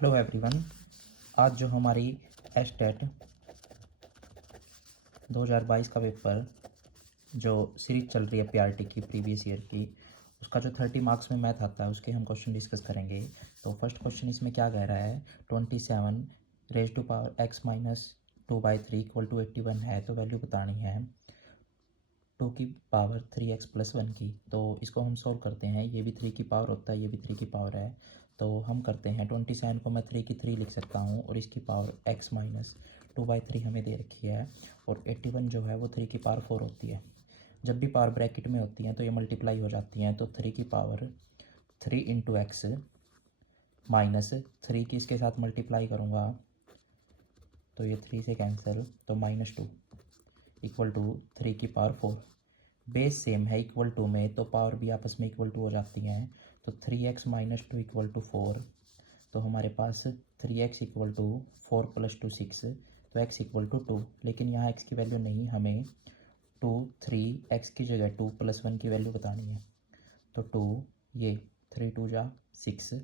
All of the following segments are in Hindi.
Hello everyone. आज जो हमारी एस्टेट 2022 का पेपर जो सीरीज चल रही है पीआरटी की प्रीवियस ईयर की, उसका जो 30 मार्क्स में मैथ आता है उसके हम क्वेश्चन डिस्कस करेंगे। तो फर्स्ट क्वेश्चन इसमें क्या कह रहा है, 27 raise to power x minus 2/3 equal to 81 है, तो वैल्यू बतानी है 2 की पावर 3x प्लस 1 की। तो इसको हम सॉल्व करते हैं, ये भी 3 की पावर होता है, ये भी 3 की पावर है। तो हम करते हैं 27 को मैं 3 की 3 लिख सकता हूँ और इसकी पावर x माइनस 2/3 हमें दे रखी है, और 81 जो है वो 3 की पावर 4 होती है। जब भी पावर ब्रैकेट में होती हैं तो ये मल्टीप्लाई हो जाती हैं, तो 3 की पावर 3 इंटू एक्स माइनस 3 की इसके साथ मल्टीप्लाई करूँगा तो ये 3 से कैंसिल, तो -2 इक्वल टू 3 की पावर 4। बेस सेम है इक्वल टू में, तो पावर भी आपस में इक्वल टू हो जाती हैं। तो 3x माइनस 2 इक्वल टू 4, तो हमारे पास 3x इक्वल टू 4 प्लस 2 6, तो x इक्वल टू 2। लेकिन यहाँ x की वैल्यू नहीं, हमें 2 3 x की जगह 2 प्लस 1 की वैल्यू बतानी है। तो 2 ये 3 2 जा 6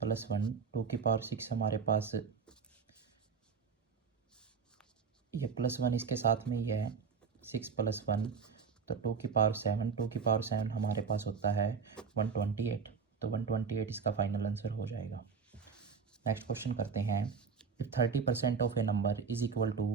प्लस 1, 2 की पावर 6 हमारे पास, ये प्लस 1 इसके साथ में ही है, 6 प्लस 1 तो 2 की पावर 7, 2 की पावर 7 हमारे पास होता है 128। तो 128 इसका फाइनल आंसर हो जाएगा। नेक्स्ट क्वेश्चन करते हैं, if 30% of a number is equal to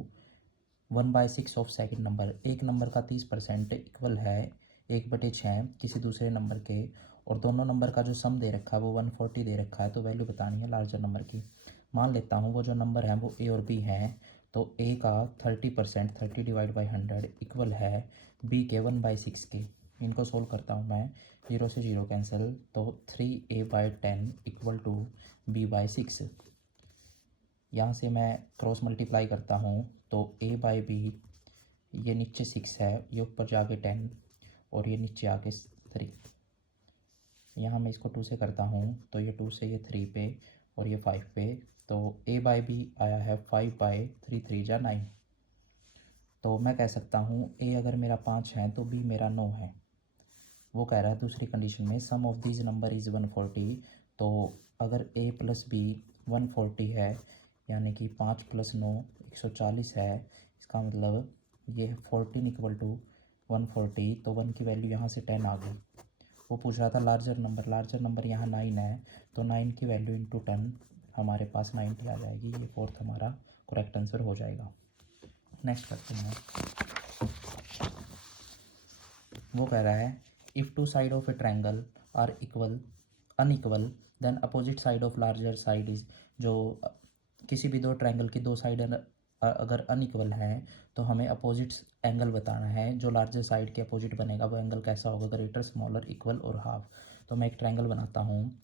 1/6 of second number, एक नंबर का 30% इक्वल है 1/6 किसी दूसरे नंबर के, और दोनों नंबर का जो सम दे रखा है वो 140 दे रखा है, तो वैल्यू बतानी है लार्जर नंबर की। मान लेता हूँ वो जो नंबर है वो ए और बी हैं, तो ए का 30% 30 डिवाइड बाई 100 इक्वल है बी के 1/6 के। इनको सोल्व करता हूँ मैं, 0 से 0 कैंसिल, तो 3a/10 इक्वल टू b/6। यहाँ से मैं क्रॉस मल्टीप्लाई करता हूँ, तो a/b, ये नीचे 6 है, ये ऊपर जाके 10 और ये नीचे आके 3। यहाँ मैं इसको 2 से करता हूँ, तो ये 2 से ये 3 पे और ये 5 पे, तो a/b आया है 5/3 3 जा 9। तो मैं कह सकता हूँ a अगर मेरा 5 है तो b मेरा 9 है। वो कह रहा है दूसरी कंडीशन में सम ऑफ दिस नंबर इज़ 140, तो अगर a प्लस बी 140 है, यानी कि 5 प्लस 9 140 है, इसका मतलब ये 14 इक्वल टू 140, तो 1 की वैल्यू यहाँ से 10 आ गई। वो पूछ रहा था लार्जर नंबर यहाँ 9 है, तो 9 की वैल्यू इंटू 10 हमारे पास 90 आ जाएगी। ये फोर्थ हमारा करेक्ट आंसर हो जाएगा। नेक्स्ट करते हैं, वो कह रहा है if two side of a triangle are unequal then opposite side of larger side is, जो किसी भी दो ट्रायंगल की दो साइड अगर अनइक्वल हैं तो हमें अपोजिट एंगल बताना है, जो लार्जर साइड के अपोजिट बनेगा वो एंगल कैसा होगा, ग्रेटर स्मॉलर इक्वल और हाफ। तो मैं एक ट्रायंगल बनाता हूँ,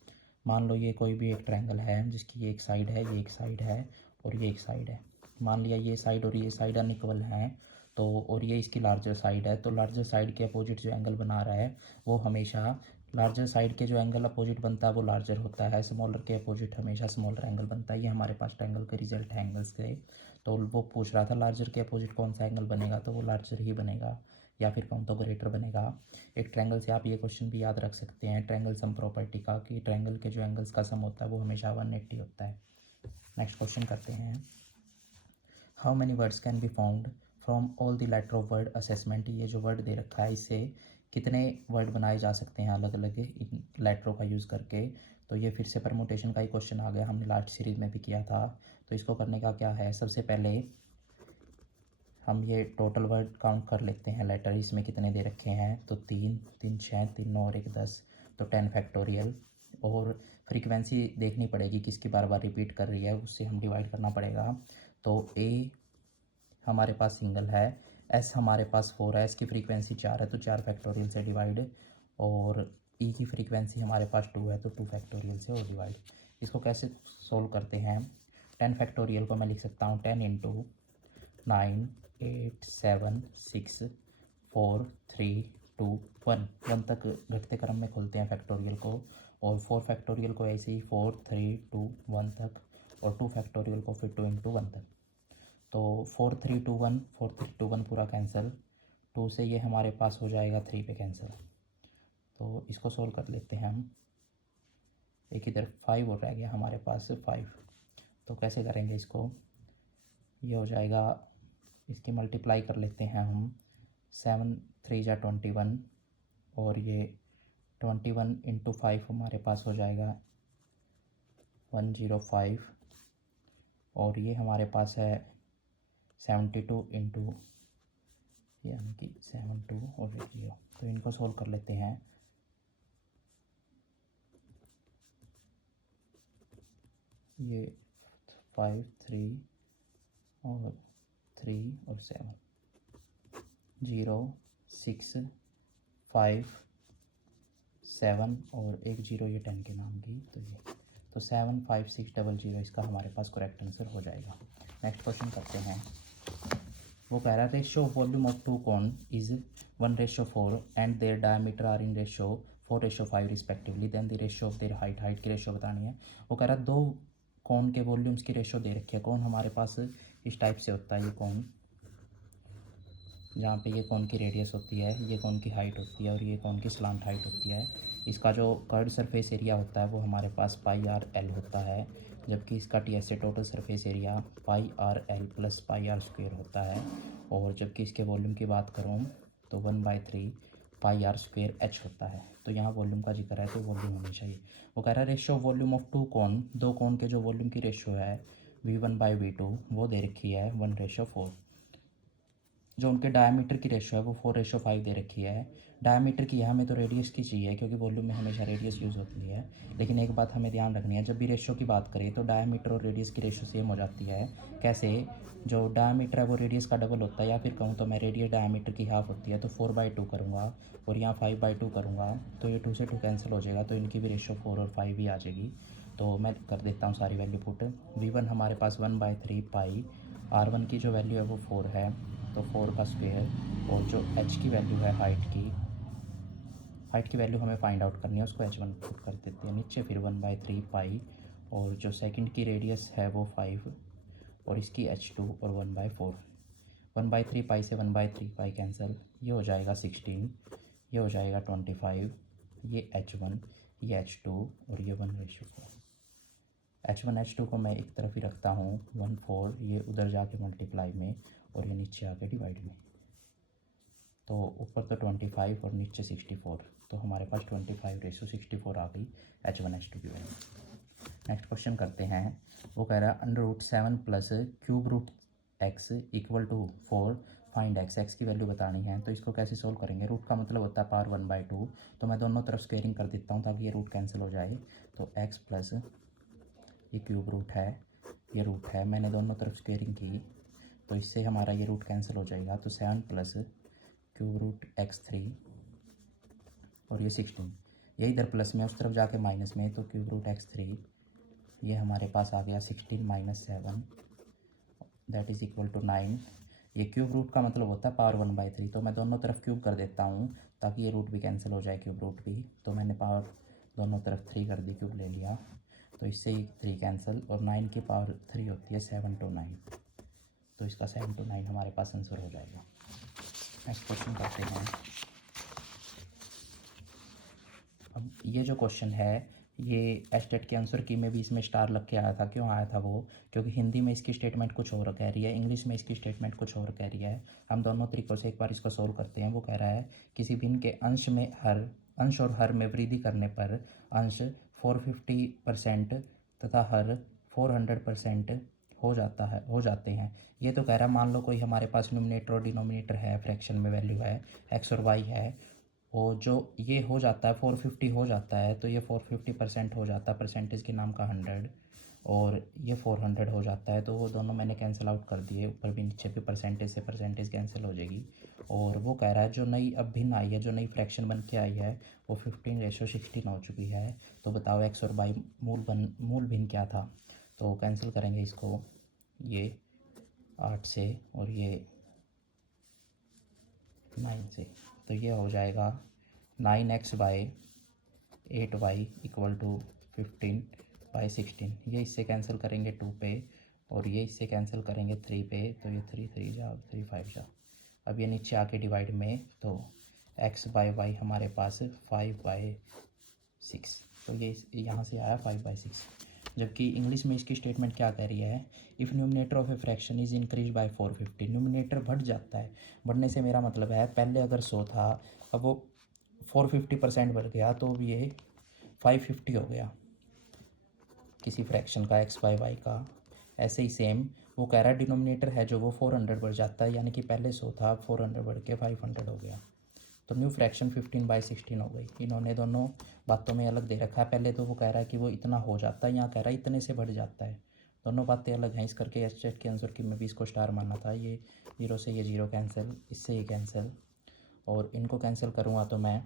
मान लो ये कोई भी एक ट्रायंगल है जिसकी ये एक साइड है, ये एक साइड है और ये एक साइड है। मान लिया ये साइड और ये साइड अनइक्वल हैं, तो और ये इसकी लार्जर साइड है, तो लार्जर साइड के अपोजिट जो एंगल बना रहा है वो हमेशा लार्जर साइड के जो एंगल अपोजिट बनता है वो लार्जर होता है, स्मॉलर के अपोजिट हमेशा स्मॉलर एंगल बनता है। ये हमारे पास ट्रायंगल के रिजल्ट है एंगल्स के। तो वो पूछ रहा था लार्जर के अपोजिट कौन सा एंगल बनेगा, तो वो लार्जर ही बनेगा, या फिर कहूँ तो ग्रेटर बनेगा। एक ट्रायंगल से आप ये क्वेश्चन भी याद रख सकते हैं ट्रायंगल सम प्रॉपर्टी का, कि ट्रायंगल के जो एंगल्स का सम होता है वो हमेशा 180 होता है। नेक्स्ट क्वेश्चन करते हैं, how many words can be found from all the letter of word assessment. ये जो वर्ड दे रखा है इससे कितने वर्ड बनाए जा सकते हैं अलग अलग इन लेटरों का यूज़ करके। तो ये फिर से परमुटेशन का ही क्वेश्चन आ गया, हमने लास्ट सीरीज में भी किया था। तो इसको करने का क्या है, सबसे पहले हम ये टोटल वर्ड काउंट कर लेते हैं, लेटर इसमें कितने दे रखे हैं, तो 3 3 6 3 9 और 1 10, तो 10 फैक्टोरियल। और फ्रीक्वेंसी देखनी पड़ेगी किसकी बार बार रिपीट कर रही है, उससे हम डिवाइड करना पड़ेगा। तो ए हमारे पास सिंगल है, एस हमारे पास 4 है, एस की फ्रीक्वेंसी 4 है तो 4 फैक्टोरियल से डिवाइड, और ई की फ्रीक्वेंसी हमारे पास 2 है तो 2 फैक्टोरियल से और डिवाइड। इसको कैसे सोल्व करते हैं, 10 फैक्टोरियल को मैं लिख सकता हूँ 10 इंटू 9 8 7 6 4 3 2 1, 1 तक घटते क्रम में खोलते हैं फैक्टोरियल को, और 4 फैक्टोरियल को ऐसे ही 4 3 2 1 तक, और 2 फैक्टोरियल को फिर 2 इंटू 1 तक। तो 4 3 2 1, 4 3 2 1 पूरा कैंसिल, 2 से ये हमारे पास हो जाएगा 3 पे कैंसिल। तो इसको सोल्व कर लेते हैं हम, एक इधर 5 और रह गया हमारे पास 5। तो कैसे करेंगे इसको, ये हो जाएगा, इसकी मल्टीप्लाई कर लेते हैं हम, 7 3 जा 21, और ये 21 इंटू 5 हमारे पास हो जाएगा 105, और ये हमारे पास है 72 इंटू, यानी कि 72 और 0। तो इनको सोल्व कर लेते हैं। ये 5 3 और 3 और 7, 0 6 5 7 और एक 0 ये 10 के नाम की। तो ये तो 75600 इसका हमारे पास करेक्ट आंसर हो जाएगा। नेक्स्ट क्वेश्चन करते हैं। वो कह रहा है ratio of volume of two cone is 1:4 and their diameter are in ratio 4:5 respectively, then the ratio of their height की रेशियो बतानी है। वो कह रहा है दो कॉन के वॉल्यूम्स की रेशियो दे रखी है। कॉन हमारे पास इस टाइप से होता है, ये कॉन, जहाँ पे ये कॉन की रेडियस होती है, ये कॉन की हाइट होती है और ये कॉन की स्लांट हाइट होती है। इसका जो कर्व्ड सरफेस एरिया होता है वो हमारे पास πr/l होता है, जबकि इसका TSA total surface area πr/l + πr² होता है। और जबकि इसके वॉल्यूम की बात करूँ तो 1/3 πr² h होता है। तो यहाँ वॉल्यूम का जिक्र है तो वॉल्यूम होनी चाहिए। वो कह रहा है ratio volume of two cone, दो कॉन के जो वॉल्यूम की रेशियो है V1/V2 वो दे रखी है 1:4। जो उनके डायमीटर की रेशियो है वो 4:5 दे रखी है। डायमीटर की है, हमें तो रेडियस की चाहिए क्योंकि वॉल्यूम में हमेशा रेडियस यूज़ होती है। लेकिन एक बात हमें ध्यान रखनी है, जब भी रेशियो की बात करें तो डायमीटर और रेडियस की रेशियो सेम हो जाती है। कैसे, जो डायमीटर है वो रेडियस का डबल होता है, या फिर कहूँ तो मैं रेडियस डायमीटर की हाफ होती है तो 4/2 करूँगा और यहाँ 5/2 करूँगा तो ये 2 से 2 कैंसिल हो जाएगा, तो इनकी भी रेशियो 4 और 5 ही आ जाएगी। तो मैं कर देता हूँ सारी वैल्यू पुट। V1 हमारे पास 1/3 पाई, R1 की जो वैल्यू है वो 4 है तो 4 का स्क्वायर, और जो h की वैल्यू है हाइट की वैल्यू हमें फाइंड आउट करनी है, उसको h1 पुट कर देते हैं नीचे, फिर 1/3 पाई, और जो सेकंड की रेडियस है वो 5 और इसकी h2 और 1/4। 1/3 पाई से 1/3 पाई कैंसिल, ये हो जाएगा 16, ये हो जाएगा 25, ये h1, ये h2 और ये 1:4। H1 H2 को मैं एक तरफ ही रखता हूँ, 1/4 ये उधर जाके मल्टीप्लाई में और ये नीचे आके डिवाइड में। तो ऊपर तो 25 और नीचे 64, तो हमारे पास 25:64 आ गई H1 H2 की वैल्यू। नेक्स्ट क्वेश्चन करते हैं। वो कह रहा है √7 + क्यूब√x = 4, फाइंड x की वैल्यू बतानी है। तो इसको कैसे सोल्व करेंगे, रूट का मतलब होता है पावर 1/2, तो मैं दोनों तरफ स्क्वेयरिंग कर देता हूँ ताकि ये रूट कैंसिल हो जाए। तो x प्लस ये क्यूब रूट है, ये रूट है, मैंने दोनों तरफ स्क्वेयरिंग की तो इससे हमारा ये रूट कैंसिल हो जाएगा। तो 7 + क्यूब√x3 और ये 16, ये इधर प्लस में उस तरफ जाके माइनस में, तो क्यूब√x3 ये हमारे पास आ गया 16 - 7 दैट इज़ इक्वल टू 9। ये क्यूब रूट का मतलब होता है पावर 1/3, तो मैं दोनों तरफ क्यूब कर देता हूँ ताकि ये रूट भी कैंसिल हो जाए, क्यूब रूट भी। तो मैंने पावर दोनों तरफ 3 कर दी, क्यूब ले लिया, तो इससे ही 3 कैंसिल, और 9 की पावर 3 होती है 7 to 9, तो इसका 7 to 9 हमारे पास आंसर हो जाएगा। नेक्स्ट क्वेश्चन करते हैं। अब ये जो क्वेश्चन है ये एस्टेट के आंसर की में भी इसमें स्टार लग के आया था। क्यों आया था वो, क्योंकि हिंदी में इसकी स्टेटमेंट कुछ और कह रही है, इंग्लिश में इसकी स्टेटमेंट कुछ और कह रही है। हम दोनों तरीक़ों से एक बार इसको सोल्व करते हैं। वो कह रहा है किसी भिन्न के अंश और हर में वृद्धि करने पर अंश 450% तथा हर 400% हो जाते हैं। ये तो कह रहा है मान लो कोई हमारे पास न्यूमरेटर और डिनोमिनेटर है, फ्रैक्शन में वैल्यू है x और y है, और जो ये हो जाता है 450 हो जाता है, तो ये 450% हो जाता है, परसेंटेज के नाम का 100, और ये 400 हो जाता है, तो वो दोनों मैंने कैंसिल आउट कर दिए, ऊपर भी नीचे भी परसेंटेज से परसेंटेज कैंसिल हो जाएगी। और वो कह रहा है जो नई अब भिन्न आई है, जो नई फ्रैक्शन बन के आई है वो 15:16 हो चुकी है। तो बताओ x और y मूल भिन्न क्या था। तो कैंसिल करेंगे इसको, ये 8 से और ये 9 से, तो ये हो जाएगा 9x/8y = 15/16। ये इससे कैंसिल करेंगे 2 पे, और ये इससे कैंसिल करेंगे 3 पे, तो ये 3 3 जा 3 5 जा। अब ये नीचे आके डिवाइड में, तो x/y हमारे पास 5/16 6। तो ये यहाँ से आया 5/6। जबकि इंग्लिश में इसकी स्टेटमेंट क्या कह रही है, if numerator of a fraction is increase by 450। Numerator बढ़ जाता है, बढ़ने से मेरा मतलब है पहले अगर 100 था, अब वो 450% बढ़ गया, तो अब ये 550 हो गया किसी फ्रैक्शन का x बाय y का। ऐसे ही सेम वो कह रहा है डिनोमिनेटर है जो वो 400 बढ़ जाता है, यानी कि पहले 100 था, 400 बढ़ के 500 हो गया। तो न्यू फ्रैक्शन 15/16 हो गई। इन्होंने दोनों बातों में अलग दे रखा है। पहले तो वो कह रहा है कि वो इतना हो जाता है, यहाँ कह रहा है इतने से बढ़ जाता है। दोनों बातें अलग हैं। इस करके एस चेट के आंसर की में भी इसको स्टार मानना था। ये 0 से ये 0 कैंसिल, इससे ये कैंसिल, और इनको कैंसिल करूँगा तो मैं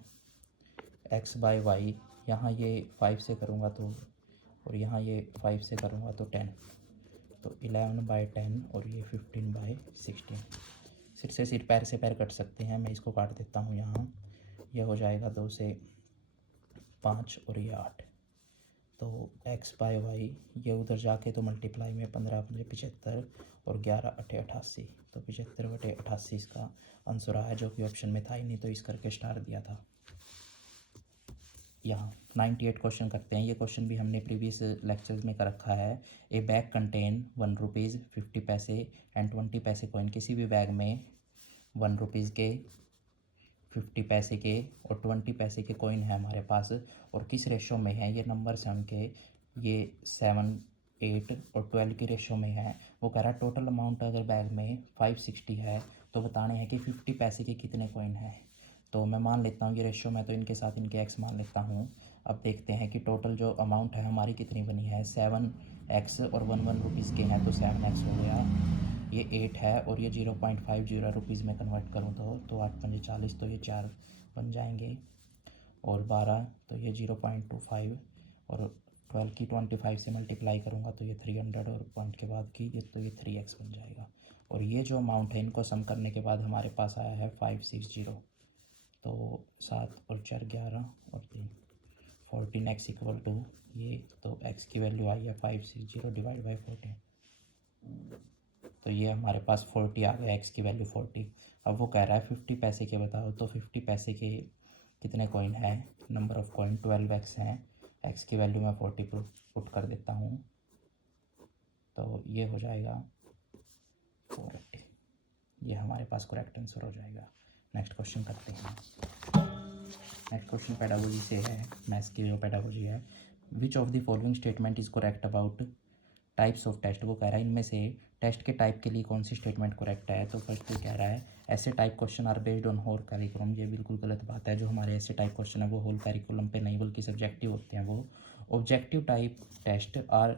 x बाय वाई, यहाँ ये 5 से करूँगा तो, और यहाँ ये 5 से करूँगा तो 10, तो 11/10, और ये 15/16। सिर से सिर, पैर से पैर कट सकते हैं। मैं इसको काट देता हूँ यहाँ। यह हो जाएगा 2 से 5 और ये 8। तो x बाय वाई ये उधर जाके तो मल्टीप्लाई में 15×5 75 और 11×8 88। तो 75/88 इसका आंसर आया, जो कि ऑप्शन में था ही नहीं, तो इस करके स्टार दिया था। यहाँ 98 क्वेश्चन करते हैं। ये क्वेश्चन भी हमने प्रीवियस लेक्चर्स में कर रखा है। ए बैग कंटेन 1 रुपीज़ 50 पैसे एंड 20 पैसे कॉइन। किसी भी बैग में 1 रुपीज़ के, 50 पैसे के और 20 पैसे के कॉइन है हमारे पास, और किस रेशो में है, ये नंबर्स हैं उनके, ये 7, 8 और 12 की रेशो में है। वो कह रहा है टोटल अमाउंट अगर बैग में 560 है, तो बताने हैं कि 50 पैसे के कितने कॉइन हैं। तो मैं मान लेता हूँ ये रेशो, मैं तो इनके साथ इनके एक्स मान लेता हूँ। अब देखते हैं कि टोटल जो अमाउंट है हमारी कितनी बनी है। 7x और 1 रुपीज़ के हैं, तो 7x हो गया। ये 8 है और ये 0.50 रुपीज़ में कन्वर्ट करूँ तो 8×5 = 40, तो ये 4 बन जाएंगे, और 12 तो ये 0.25, और 12 की 25 से मल्टीप्लाई करूँगा तो ये 300, और पॉइंट के बाद की ये, तो ये 3x बन जाएगा। और ये जो अमाउंट है इनको सम करने के बाद हमारे पास आया है 560। तो 7 और 4 11 और 3 14x = ये, तो x की वैल्यू आई है 560 डिवाइड बाई 14। तो ये हमारे पास 40 आ गया, x की वैल्यू 40। अब वो कह रहा है 50 पैसे के बताओ, तो 50 पैसे के कितने कॉइन है, नंबर ऑफ़ कॉइन 12x हैं। x की वैल्यू मैं 40 पुट कर देता हूँ, तो ये हो जाएगा 480। ये हमारे पास करेक्ट आंसर हो जाएगा। नेक्स्ट क्वेश्चन करते हैं। नेक्स्ट क्वेश्चन पेडागोजी से है, मैथ्स की जो पेडागोजी है। Which of the following statement is correct about types of test. वो कह रहा है इनमें से टेस्ट के टाइप के लिए कौन सी स्टेटमेंट करेक्ट है। तो फर्स्ट कह रहा है ऐसे type question are based on whole curriculum. ये बिल्कुल गलत बात है। जो हमारे ऐसे टाइप क्वेश्चन है वो होल करिकुलम पे नहीं बल्कि सब्जेक्टिव होते हैं। वो objective type test are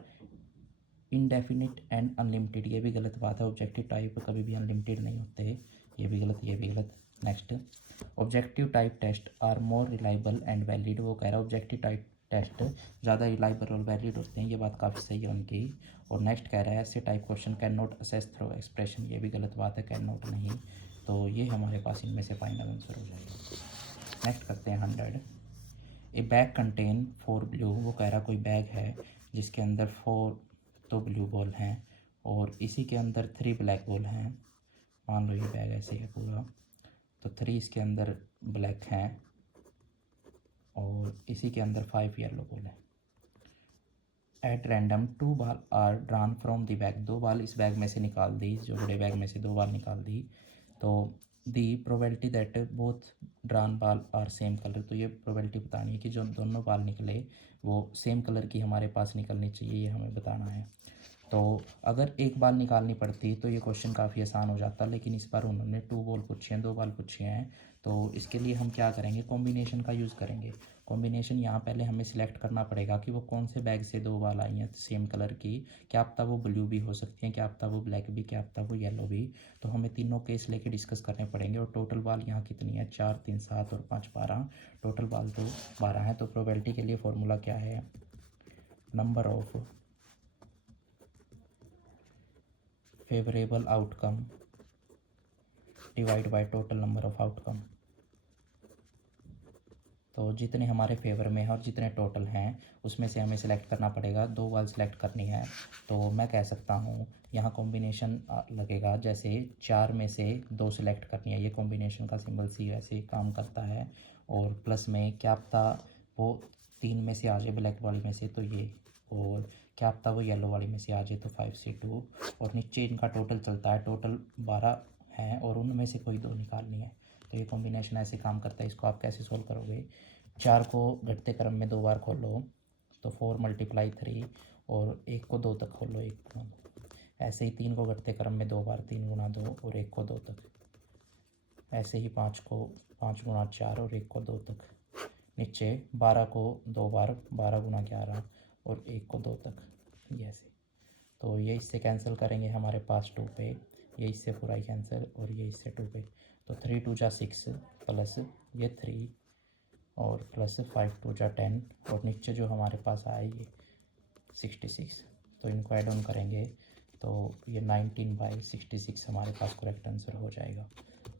indefinite and unlimited. ये भी गलत बात है। ऑब्जेक्टिव टाइप कभी भी अनलिमिटेड नहीं होते। ये भी गलत, ये भी गलत। Next, objective type test are more reliable and valid. वो कह रहा है ऑब्जेक्टिव टाइप टेस्ट ज़्यादा रिलायबल और वैलिड होते हैं। ये बात काफ़ी सही है उनकी। और नेक्स्ट कह रहा है ऐसे type question can not assess through expression. ये भी गलत बात है, कैन नॉट नहीं। तो ये हमारे पास इनमें से फाइनल आंसर हो जाएगा। नेक्स्ट करते हैं 100। ए बैग कंटेन 4 ब्लू। वो कह रहा कोई बैग है जिसके अंदर 4 तो ब्लू बॉल हैं और इसी के अंदर 3 ब्लैक बॉल हैं। मान लो ये बैग ऐसे है पूरा, तो 3 इसके अंदर ब्लैक हैं और इसी के अंदर 5 येलो बॉल हैं। At random 2 ball are drawn from the bag. 2 ball इस बैग में से निकाल दी, जो बड़े बैग में से 2 बाल निकाल दी। तो दी प्रोबेबिलिटी दैट बोथ ड्रान बाल आर सेम कलर। तो ये प्रोबेबिलिटी बतानी है कि जो दोनों बाल निकले वो सेम कलर की हमारे पास निकलनी चाहिए, ये हमें बताना है। तो अगर एक बाल निकालनी पड़ती तो ये क्वेश्चन काफ़ी आसान हो जाता, लेकिन इस बार उन्होंने 2 बॉल पूछे हैं, 2 बाल पूछे हैं। तो इसके लिए हम क्या करेंगे, कॉम्बिनेशन का यूज़ करेंगे। कॉम्बिनेशन यहाँ पहले हमें सिलेक्ट करना पड़ेगा कि वो कौन से बैग से 2 बाल आई हैं सेम कलर की। क्या पता वो ब्लू भी हो सकती हैं, क्या पता वो ब्लैक भी, क्या पता वो येलो भी। तो हमें तीनों केस लेके डिस्कस करने पड़ेंगे। और टोटल बाल यहाँ कितनी है, 4 3 7 और 5 12। टोटल बाल तो 12 हैं। तो प्रोबेबिलिटी के लिए फॉर्मूला क्या है, number of favourable outcome divide by total number of outcome. तो जितने हमारे फेवर में है और जितने टोटल हैं उसमें से हमें सेलेक्ट करना पड़ेगा। 2 बाल सेलेक्ट करनी है। तो मैं कह सकता हूँ यहाँ कॉम्बिनेशन लगेगा, जैसे 4 में से 2 सेलेक्ट करनी है। ये कॉम्बिनेशन का सिंबल सी वैसे काम करता है। और प्लस में क्या पता वो 3 में से आ जाए ब्लैक वाली में से तो ये, और क्या पता वो येलो वाली में से आ जाए तो 5 से 2, और नीचे इनका टोटल चलता है, टोटल 12 हैं और उनमें से कोई 2 निकालनी है। तो ये कॉम्बिनेशन ऐसे काम करता है। इसको आप कैसे सोल्व करोगे, 4 को घटते क्रम में 2 बार खोलो तो 4 × 3, और 1 को 2 तक खोलो 1 × 2। ऐसे ही 3 को घटते क्रम में 2 बार 3 × 2 और 1 को 2 तक। ऐसे ही 5 को 5 × 4 और 1 को 2 तक। नीचे 12 को 2 बार 12 × 11 और 1 को 2 तक, ये ऐसे। तो ये इससे कैंसिल करेंगे, हमारे पास 2 पे, ये इससे पूरा ही कैंसिल, और ये इससे 2 पे। तो 3 × 2 = 6 प्लस ये 3 और प्लस 5 × 2 = 10, और नीचे जो हमारे पास आए ये 66। तो इनको ऐड ऑन करेंगे तो ये 19/66 हमारे पास करेक्ट आंसर हो जाएगा।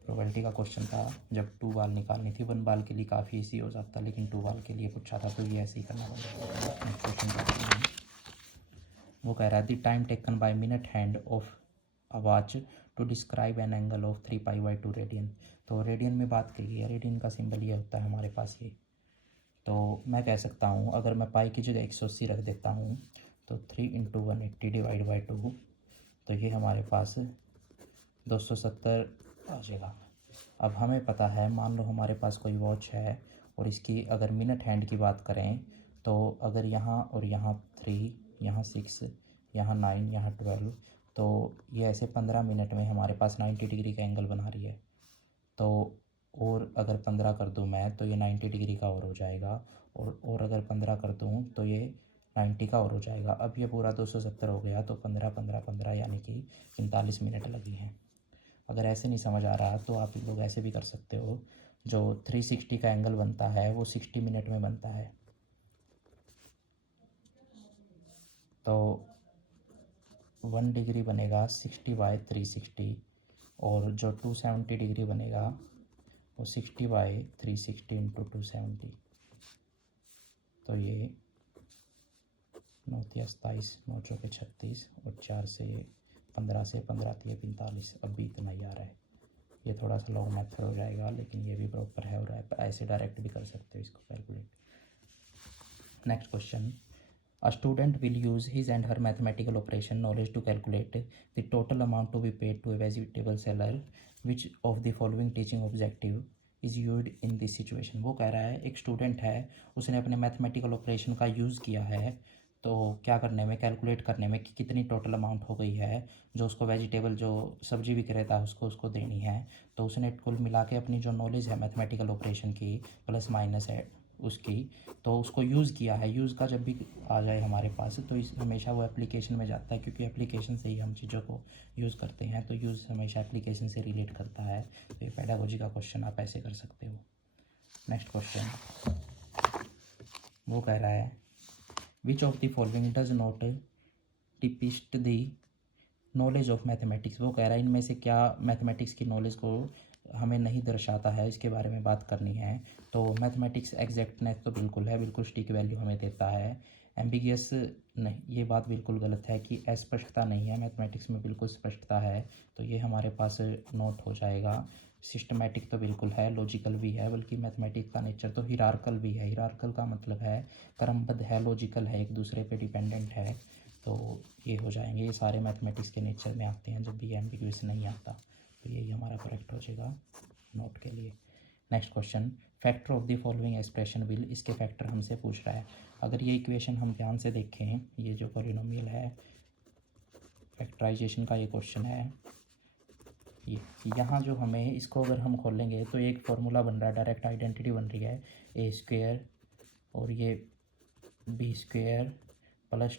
प्रोबेबिलिटी का क्वेश्चन था, जब 2 बाल निकालनी थी, 1 बाल के लिए काफ़ी इजी हो जाता, लेकिन 2 बाल के लिए पूछा था तो ये ऐसे ही करना पड़ेगा। क्वेश्चन वो कह रहा है the time taken by minute hand of a watch to describe an angle of 3π/2 radian. तो रेडियन में बात की है, रेडियन का सिंबल ये होता है हमारे पास ये। तो मैं कह सकता हूँ, अगर मैं पाई की जगह 180 रख देता हूँ तो 3 × 180 / 2, तो ये हमारे पास 270 आ जाएगा। अब हमें पता है, मान लो हमारे पास कोई वॉच है और इसकी अगर मिनट हैंड की बात करें तो अगर यहाँ और यहाँ 3, यहाँ 6, यहाँ 9, यहाँ 12, तो ये ऐसे 15 मिनट में हमारे पास 90 डिग्री का एंगल बना रही है। तो और अगर 15 कर दूँ मैं तो ये 90 डिग्री का और हो जाएगा, और अगर 15 कर दूँ तो ये 90 का और हो जाएगा। अब ये पूरा 270 हो गया, तो 15 15 15 यानी कि 45 मिनट लगी हैं। अगर ऐसे नहीं समझ आ रहा तो आप लोग ऐसे भी कर सकते हो, जो 360 का एंगल बनता है वो 60 मिनट में बनता है। तो 1 डिग्री बनेगा 60/360, और जो 270 डिग्री बनेगा वो 60/360 × 270। तो ये 9 × 27, 9 × 4 = 36, और 4 से 15 से 15 × 3 = 45। अब भी इतना ही आ रहा है, ये थोड़ा सा लॉन्ग मेथड हो जाएगा, लेकिन ये भी प्रॉपर है, और ऐसे डायरेक्ट भी कर सकते हो इसको calculate. Next question, a student will use his and her mathematical operation knowledge to calculate the total amount to be paid to a vegetable seller, which of the following teaching objective is used in this situation. वो कह रहा है एक स्टूडेंट है, उसने अपने मैथमेटिकल ऑपरेशन का यूज़ किया है, तो क्या करने में, कैलकुलेट करने में कि कितनी टोटल अमाउंट हो गई है जो उसको वेजिटेबल, जो सब्जी विक्रेता है उसको देनी है। तो उसने कुल मिला के अपनी जो नॉलेज है मैथमेटिकल ऑपरेशन की, प्लस माइनस है उसकी, तो उसको यूज़ किया है। यूज़ का जब भी आ जाए हमारे पास तो इस हमेशा वो एप्लीकेशन में जाता है, क्योंकि एप्लीकेशन से ही हम चीज़ों को यूज़ करते हैं, तो यूज़ हमेशा एप्लीकेशन से रिलेट करता है। तो ये पेडागोजी का क्वेश्चन आप ऐसे कर सकते हो। नेक्स्ट क्वेश्चन, वो कह रहा है which of the following does not depict the knowledge of mathematics. वो कह रहा है इनमें से क्या मैथमेटिक्स की नॉलेज को हमें नहीं दर्शाता है, इसके बारे में बात करनी है। तो मैथमेटिक्स एग्जैक्टनेस तो बिल्कुल है, बिल्कुल सटीक वैल्यू हमें देता है। एम्बिगियस नहीं, ये बात बिल्कुल गलत है कि अस्पष्टता नहीं है, मैथमेटिक्स में बिल्कुल स्पष्टता है, तो ये हमारे पास नोट हो जाएगा। सिस्टमैटिक तो बिल्कुल है, लॉजिकल भी है, बल्कि मैथमेटिक्स का नेचर तो हिरार्कल भी है। हिरार्कल का मतलब है क्रमबद्ध है, लॉजिकल है, एक दूसरे पे डिपेंडेंट है। तो ये हो जाएंगे, ये सारे मैथमेटिक्स के नेचर में आते हैं, जब भी एम्बिग्यूअस नहीं आता। तो यही हमारा करेक्ट हो जाएगा नोट के लिए। Next question, factor of the following expression will, इसके फैक्टर हमसे पूछ रहा है। अगर ये इक्वेशन हम ध्यान से देखें, ये जो पॉलिनोमियल है, फैक्टराइजेशन का ये क्वेश्चन है, ये यहाँ जो हमें इसको अगर हम खोलेंगे तो एक फार्मूला बन रहा है, डायरेक्ट आइडेंटिटी बन रही है, a² और ये b² प्लस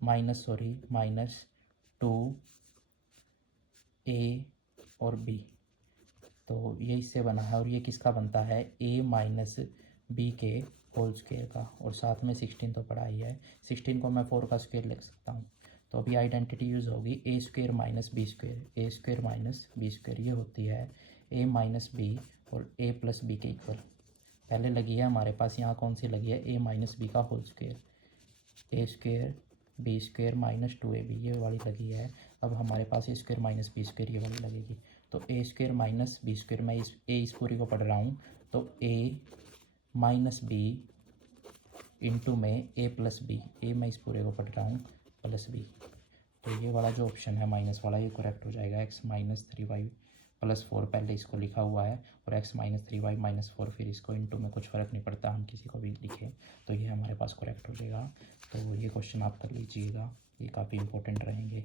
-2a और b। तो ये इससे बना है, और ये किसका बनता है, a - b के होल स्क्वायर का, और साथ में 16 तो पढ़ा ही है। 16 को मैं 4 का स्क्वायर लिख सकता हूँ। तो अभी आइडेंटिटी यूज़ होगी a² - b², a² - b², ये होती है a - b और a + b के इक्वल। पहले लगी है हमारे पास, यहाँ कौन सी लगी है, a - b का whole square, a² b² - 2ab, ये वाली लगी है। अब हमारे पास a² - b², ये वाली लगेगी। तो a² - b², मैं इस पूरी को पढ़ रहा हूँ, तो a - b इनटू में ए प्लस बी, ए मैं इस पूरे को पढ़ रहा हूँ, प्लस बी। तो ये वाला जो ऑप्शन है माइनस वाला, ये करेक्ट हो जाएगा। एक्स माइनस 3y प्लस 4 पहले इसको लिखा हुआ है, और एक्स माइनस 3y माइनस 4 फिर इसको इनटू में, कुछ फ़र्क नहीं पड़ता, हम किसी को भी लिखें तो ये हमारे पास करेक्ट हो जाएगा। तो ये क्वेश्चन आप कर लीजिएगा, ये काफ़ी इंपॉर्टेंट रहेंगे